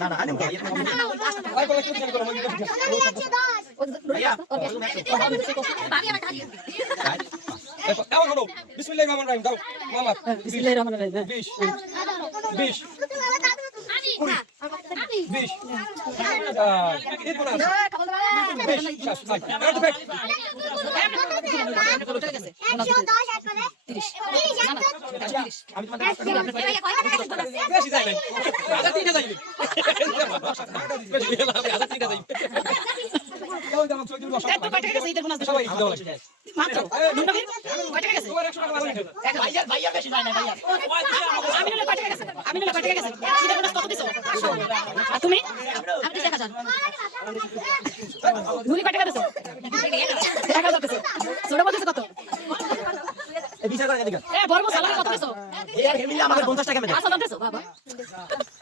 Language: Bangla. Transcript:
না না আরে ভাই বলে কি করব ভাইয়া দাও হলো বিসমিল্লাহির রহমানির রহিম দাও মামা বিসমিল্লাহির রহমানির রহিম 20 20 ঈদ বোনাস তুমি আমি 1000 ঘুরি কত টাকা দিছো 1000 দিছো ছোট বলছো কত এই 20000 টাকা দিগা এ বড় সালাম কত দিছো এই আর হেমিলে আমাকে 50 টাকা মে দাও আচ্ছা